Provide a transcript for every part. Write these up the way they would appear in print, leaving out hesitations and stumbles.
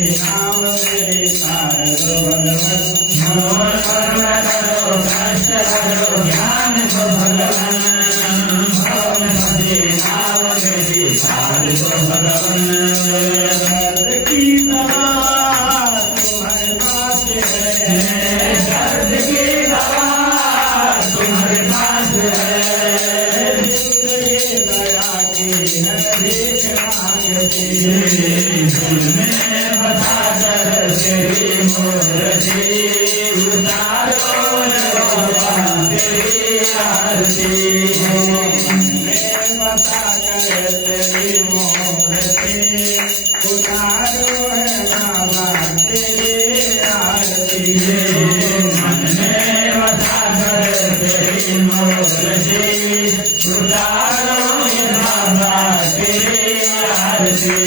नाम मेरे शारदो भगवन मोर करुण करो कष्ट हरो ज्ञान दो भगवन भवन भजे नाम मेरे शारदो भगवन दर्द की दवा तुम्हारे पास है दर्द की दवा तुम्हारे पास है जिंदगी दया की है भीख मांगती बता कर तेरी मूर्ति उतारो तेरी आरती बता कर तेरी मूर्ति उतारो है बाबा तेरी आरती मन में बता कर तेरी मूर्ति उतारो है बाबा तेरी आरती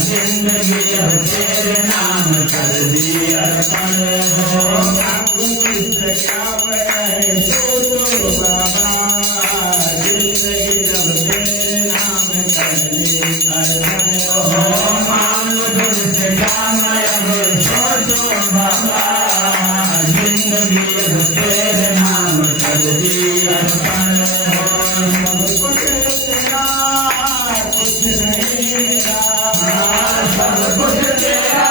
जिंदगी अब तेरे नाम कर दी अर्पण क्या मैं सोचो बाबा जिंदगी अब तेरे नाम कर दी अर्पण मांगो तुझसे क्या मैं अब सोचो बाबा जिंदगी अब तेरे नाम कर दी अर्पण कुछ नहीं मिला सब कुछ तेरा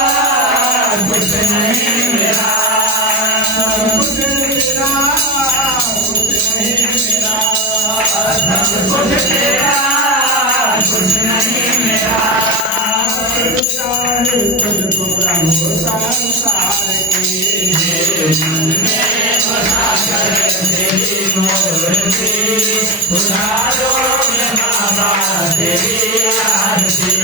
कुछ नहीं मिला कुछ तेरा कुछ नहीं मिला सब कुछ तेरा कुछ नहीं मिला तुझको ब्रह्म संसार की मन में बसा कर तेरी मूर्ति उतारो बाबा तेरी आरती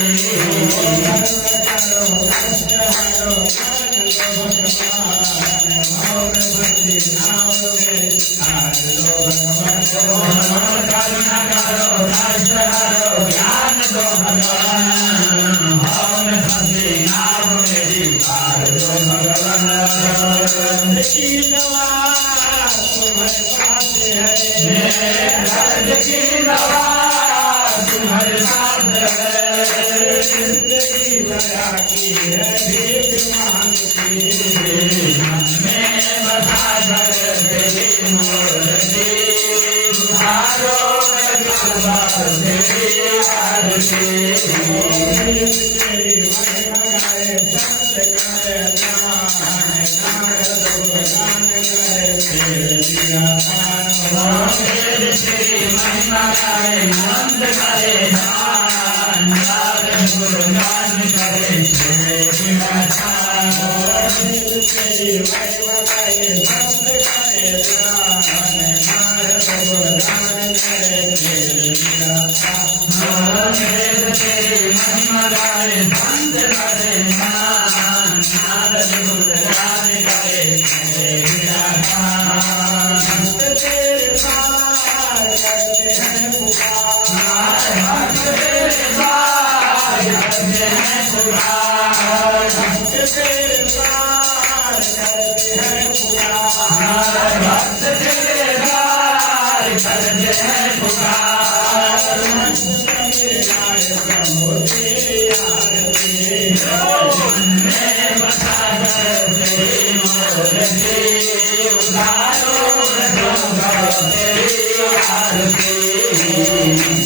करुणा करो कष्ट हरो ज्ञान दो भगवान हवन भजे नाम मेरी दो भगवान की दवा तुम्हारे पास है दर्द की दवा तुम्हारे साथ है जिंदगी दया की है भीख मांगती मन में बसा कर तेरी मूर्ति उतारो बाबा तेरी आरती तेरी महिमा गाए संत करे ध्यान नारद गुणगान करे तेरे दिया तेरी महिमा गाए संत करे ध्यान नारद गुणगान करे तेरे दिया तेरी महिमा गाए संत करे ध्यान नारद गुणगान करे तेरे दिया तेरी महिमा गाए संत करे ध्यान नारद गुणगान करे तेरे दिया तेरे पार करते हैं पुकार तेरे पार करते हैं पुकार तेरे पार करते हैं पुकार भक्त तेरे पार करते हैं पुकार प्रभु तेरी आरती में बसा कर तेरी मूर्ति उतारो तेरी आरती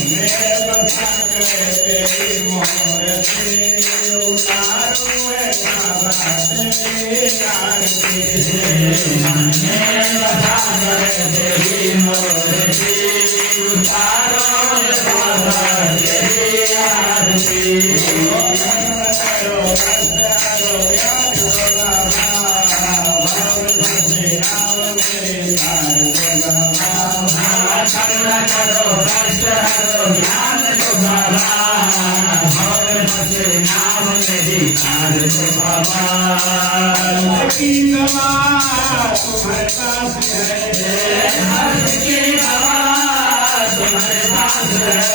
में बसा कर तेरी मूर्ति उतारो बाबा तेरी आरती में बसा कर तेरी मूर्ति उतारो बाबा तेरी आरती करो कष्ट हरो ज्ञान दो बाबा भवन भजे नाम मेरे शारदो बाबा करुणा करो कष्ट हरो ज्ञान दो बाबा भवन भजे नाम मेरी शारदो बाबा की दवा तुम्हारे पास है हर की दवा तुम्हारे पास है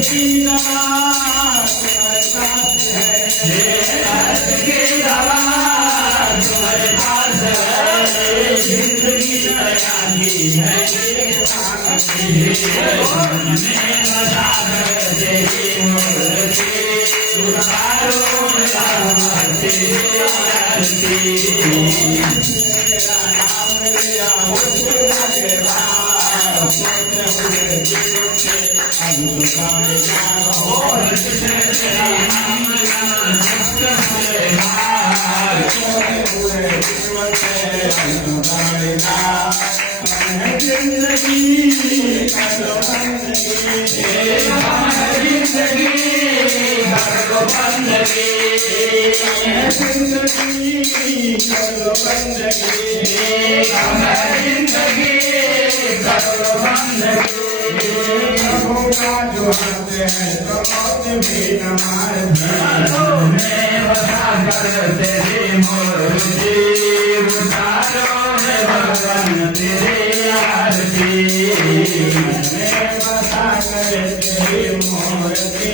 की दवा तुम्हारे पास है अर्थ की दवा तुम्हारे पास है जिंदगी दया की है में बता कर तेरी मूर्ति उतारो मेरा तेरी आरती तेरा नाम लिया उसका के बाद सोते हुए जीवन से अंधकार जाओ और तेरा नाम लिया उसका के बाद सोते हुए जीवन से अंधकार जाओ जिंदगी करो बंदगी जिंदगी करो बंदगी जिंदगी करो बंदगी जिंदगी करो बंदगी प्रभु का जो हाथ है तो मौत भी न मारती मैं बता कर तेरी मूर्ति उतारो है भगवान तेरी आरती मैं बता कर तेरी मूर्ति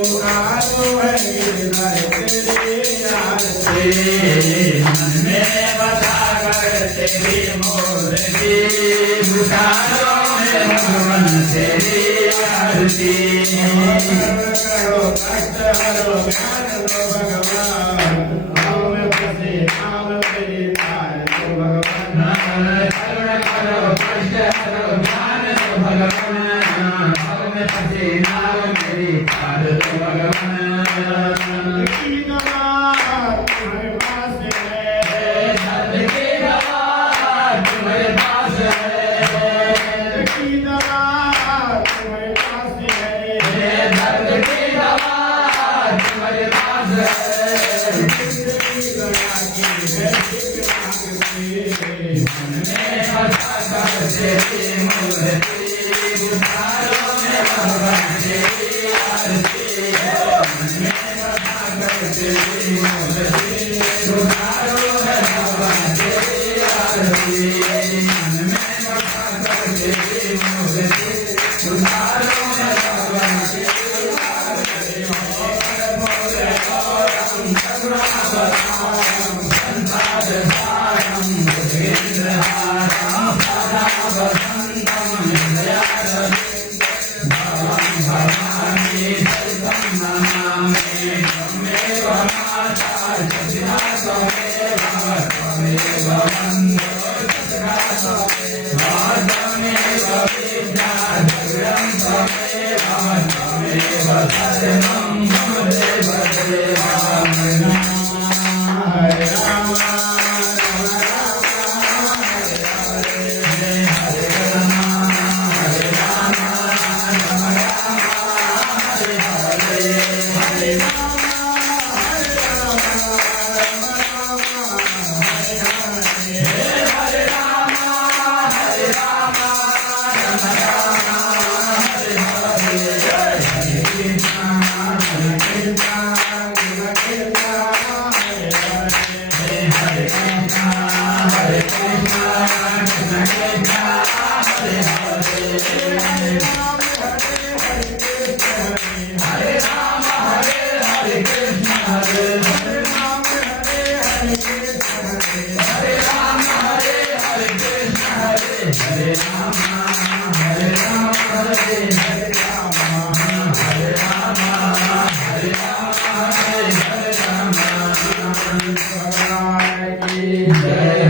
उतारो है गिरधर तेरी आरती मैं बता कर तेरी मूर्ति उतारो है भगवान तेरी आरती करो कष्ट हरो ज्ञान दो भगवान नाम बसे नाम तेरी तार दो भगवान करो कष्ट हरो ज्ञान दो भगवान नाम बसे नाम तेरी तार दो भगवान की दवा तुम्हारे पास है दर्द की दवा तुम्हारे पास है की दवा तुम्हारे पास है दर्द की दवा तुम्हारे पास है जिंदगी गया की है जिक मांगती मन में बसा कर तेरी मूर्ति उतारो है भगवान तेरी आरती मन में बसा कर तेरी मूर्ति उतारो है भगवान तेरी आरती मन में बसा कर तेरी मूर्ति उतारो है भगवान तेरी आरती मोरे गौरम चक्रावतारम संसारसारम भुजगेन्द्रहारम सदा वसन्तम दयारविन्दं भवं भवानी सर्वं नमामि त्वमेव माता च त्वमेव त्वमेव वन्दो च त्वमेव विद्या जगं त्वमेव त्वमेव सर्वं मम देव देवा हरे राम Hare